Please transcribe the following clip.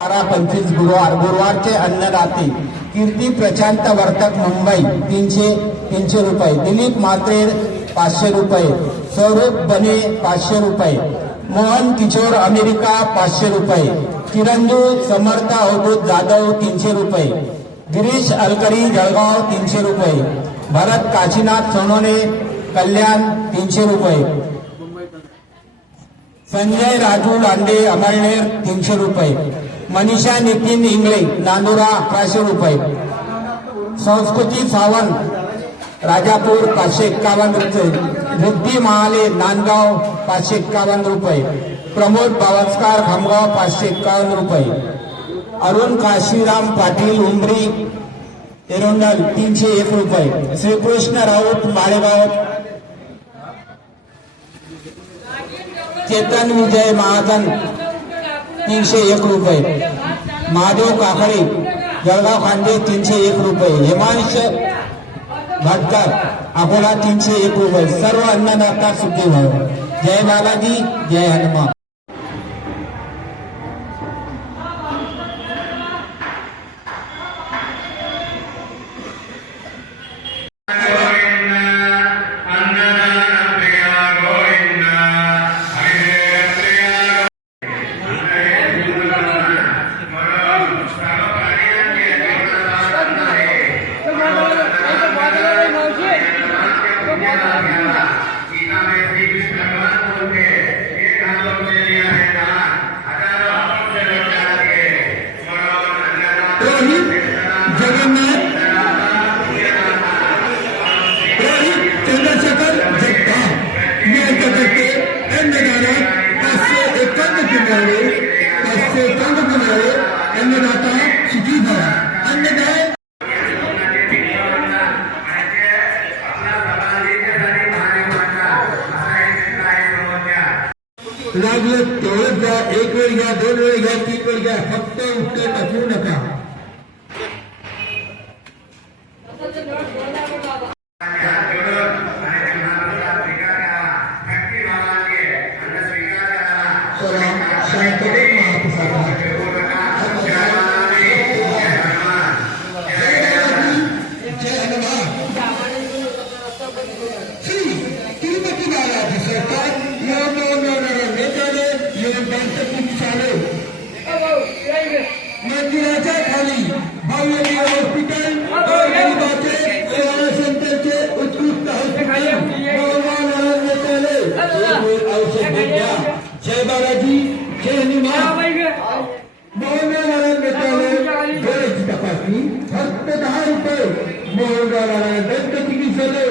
25 गुरुवारचे अन्नदाते कीर्ती प्रशांत वर्तक मुंबई 300 रुपये, दिलीप म्हात्रे 500 रुपये, सौरभ बने 500 रुपये, मोहन किशोर अमेरिका 500 रुपये, चिरंजू समर्थ अवधूत जाधव 300 रुपये, गिरीश अलकरी जळगाव 300 रुपये, भरत काशीनाथ सोनोने कल्याण 300 रुपये, संजय राजू लांडे अमळनेर 300 रुपये, मनीषा नितीन इंगळे नांदुरा 1100 रुपये, संस्कृती सावंत राजापूर 551 रुपये, रिद्धी महाले नांदगाव 551 रुपये, प्रमोद बावस्कर खामगाव 551 रुपये, अरुण काशीराम पाटील उमरी एरोंडल 301 रुपये, श्रीकृष्ण राऊत माळेगाव, चेतन विजय महाजन 301 रुपये, महादेव काकडे जळगाव खांडे 301 रुपये, हेमांश भटकर अकोला 301 रुपये. सर्व अन्नदाता सुखी व्हाव. जय बालाजी, जय हनुमान. लागलं तेवढंच घ्या, एक वेळ घ्या, 2 वेळ घ्या, 3 वेळ घ्या, फक्त उत्तर टाकू नका. मंदिराच्या खाली भव्य हॉस्पिटल सेंटरचे उत्कृष्ट औषध घ्या. जय बालाजी, जय हनुमान. मोहनराव नेत्यालय डोळ्याची तपासणी फक्त 10 रुपये. मोहनराव दंत चिकित्सालय